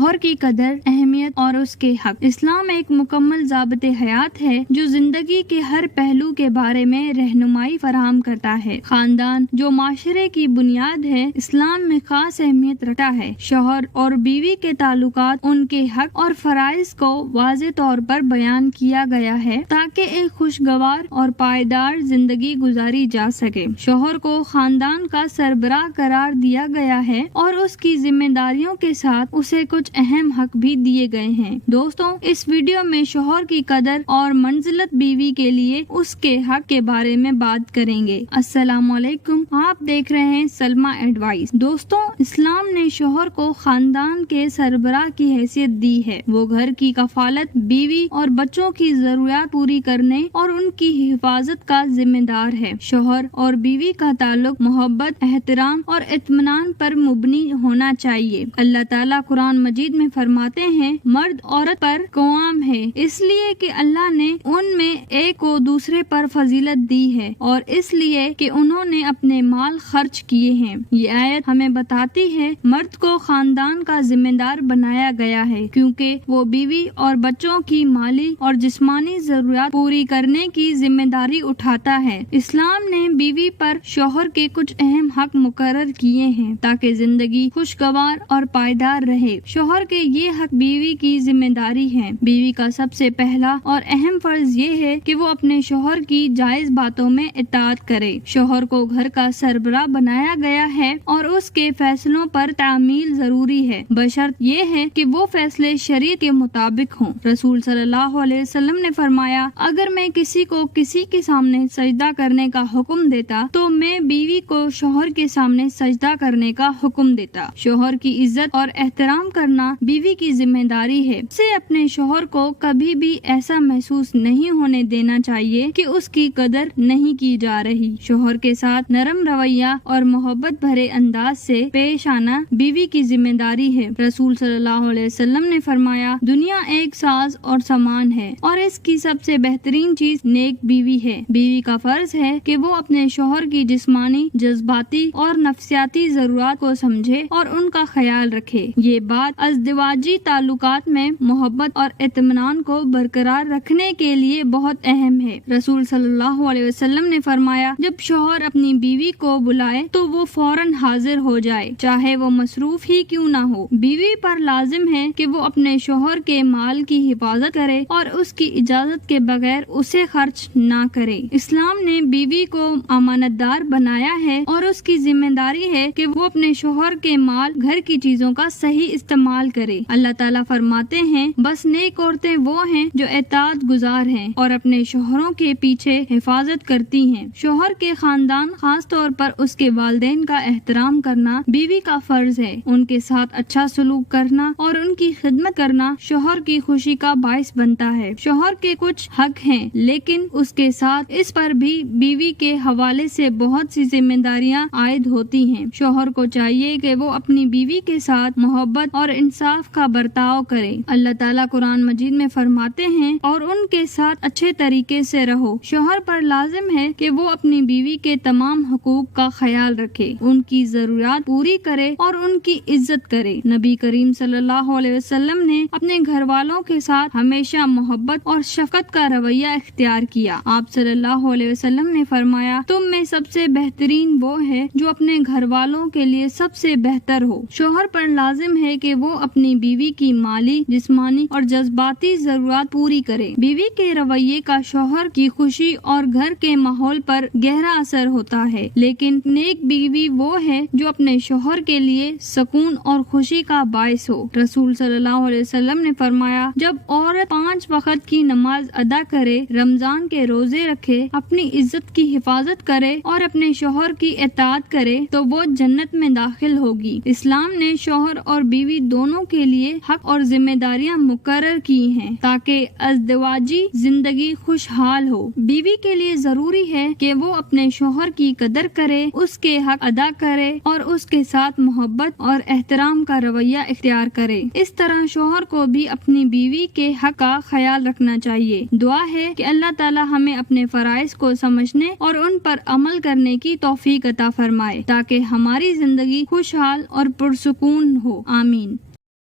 शौहर की कदर, अहमियत और उसके हक। इस्लाम एक मुकम्मल ज़ाबित हयात है जो जिंदगी के हर पहलू के बारे में रहनुमाई फराहम करता है। खानदान जो माशरे की बुनियाद है, इस्लाम में खास अहमियत रखता है। शौहर और बीवी के ताल्लुकात, उनके हक और फराइज को वाज़े तौर पर बयान किया गया है ताकि एक खुशगवार और पायदार जिंदगी गुजारी जा सके। शौहर को खानदान का सरबराह करार दिया गया है और उसकी जिम्मेदारियों के साथ उसे कुछ अहम हक भी दिए गए हैं। दोस्तों, इस वीडियो में शौहर की कदर और मंजिलत बीवी के लिए उसके हक के बारे में बात करेंगे। अस्सलाम वालेकुम, आप देख रहे हैं सलमा एडवाइस। दोस्तों, इस्लाम ने शौहर को खानदान के सरबराह की हैसियत दी है। वो घर की कफालत, बीवी और बच्चों की जरूरियात पूरी करने और उनकी हिफाजत का जिम्मेदार है। शौहर और बीवी का ताल्लुक मोहब्बत, एहतराम और इत्मीनान पर मुबनी होना चाहिए। अल्लाह ताला कुरान मजीद में फरमाते हैं, मर्द औरत पर क़वाम है इसलिए कि अल्लाह ने उनमें एक को दूसरे पर फजीलत दी है और इसलिए कि उन्होंने अपने माल खर्च किए हैं। ये आयत हमें बताती है मर्द को खानदान का जिम्मेदार बनाया गया है क्योंकि वो बीवी और बच्चों की माली और जिस्मानी जरूरियात पूरी करने की जिम्मेदारी उठाता है। इस्लाम ने बीवी पर शौहर के कुछ अहम हक मुकर्रर किए हैं ताकि जिंदगी खुशगवार और पायदार रहे। शौहर के ये हक बीवी की जिम्मेदारी है। बीवी का सबसे पहला और अहम फर्ज ये है कि वो अपने शौहर की जायज बातों में इताअत करे। शौहर को घर का सरबराह बनाया गया है और उसके फैसलों पर तामील जरूरी है, बशर्त ये है कि वो फैसले शरीयत के मुताबिक हों। रसूल सल्लल्लाहु अलैहि वसल्लम ने फरमाया, अगर मैं किसी को किसी के सामने सजदा करने का हुक्म देता तो मैं बीवी को शौहर के सामने सजदा करने का हुक्म देता। शौहर की इज्जत और एहतराम करना बीवी की जिम्मेदारी है। उसे अपने शौहर को कभी भी ऐसा महसूस नहीं होने देना चाहिए कि उसकी कदर नहीं की जा रही। शौहर के साथ नरम रवैया और मोहब्बत भरे अंदाज से पेश आना बीवी की जिम्मेदारी है। रसूल सल्लल्लाहु अलैहि वसल्लम ने फरमाया, दुनिया एक साज और सामान है और इसकी सबसे बेहतरीन चीज नेक बीवी है। बीवी का फर्ज है कि वो अपने शौहर की जिस्मानी, जज्बाती और नफ्सियाती जरूरत को समझे और उनका ख्याल रखे। ये बात अज़दिवाजी ताल्लुकात में मोहब्बत और इत्मीनान को बरकरार रखने के लिए बहुत अहम है। रसूल सल्लल्लाहु अलैहि वसल्लम ने फरमाया, जब शौहर अपनी बीवी को बुलाए तो वो फौरन हाजिर हो जाए, चाहे वो मसरूफ ही क्यों ना हो। बीवी पर लाजिम है कि वो अपने शौहर के माल की हिफाजत करे और उसकी इजाजत के बगैर उसे खर्च ना करे। इस्लाम ने बीवी को अमानतदार बनाया है और उसकी जिम्मेदारी है कि वो अपने शौहर के माल, घर की चीजों का सही इस्तेमाल करे। अल्लाह ताला फरमाते हैं, बस नेक औरतें वो हैं जो एताअत गुजार हैं और अपने शौहरों के पीछे हिफाजत करती हैं। शौहर के खानदान, खास तौर पर उसके वालिदैन का एहतराम करना बीवी का फर्ज है। उनके साथ अच्छा सलूक करना और उनकी खिदमत करना शौहर की खुशी का बाइस बनता है। शौहर के कुछ हक हैं, लेकिन उसके साथ इस पर भी बीवी के हवाले से बहुत सी जिम्मेदारियां आयद होती हैं। शौहर को चाहिए कि वो अपनी बीवी के साथ मोहब्बत और इंसाफ का बर्ताव करे। अल्लाह ताला कुरान मजीद में फरमाते हैं, और उनके साथ अच्छे तरीके से रहो। शौहर पर लाजिम है कि वो अपनी बीवी के तमाम हुकूक का ख्याल रखे, उनकी जरूरियात पूरी करे और उनकी इज्जत करे। नबी करीम सल्लल्लाहु अलैहि वसल्लम ने अपने घर वालों के साथ हमेशा मोहब्बत और शफकत का रवैया इख्तियार किया। आप सल्लल्लाहु अलैहि वसल्लम ने फरमाया, तुम में सबसे बेहतरीन वो है जो अपने घर वालों के लिए सबसे बेहतर हो। शौहर पर लाजिम है कि वो अपनी बीवी की माली, जिस्मानी और जज्बाती जरूरत पूरी करे। बीवी के रवैये का शौहर की खुशी और घर के माहौल पर गहरा असर होता है, लेकिन नेक बीवी वो है जो अपने शौहर के लिए सुकून और खुशी का बायस हो। रसूल सल्लल्लाहु अलैहि वसल्लम ने फरमाया, जब औरत 5 वक्त की नमाज अदा करे, रमजान के रोजे रखे, अपनी इज्जत की हिफाजत करे और अपने शौहर की इताअत करे तो वो जन्नत में दाखिल होगी। इस्लाम ने शौहर और बीवी दोनों के लिए हक और जिम्मेदारियां मुकर्रर की हैं ताकि अज़दिवाजी जिंदगी खुशहाल हो। बीवी के लिए जरूरी है कि वो अपने शौहर की कदर करे, उसके हक अदा करे और उसके साथ मोहब्बत और एहतराम का रवैया इख्तियार करे। इस तरह शौहर को भी अपनी बीवी के हक का ख्याल रखना चाहिए। दुआ है कि अल्लाह ताला हमें अपने फराइज को समझने और उन पर अमल करने की तौफीक अता फरमाए ताकि हमारी जिंदगी खुशहाल और पुरसुकून हो। आमीन।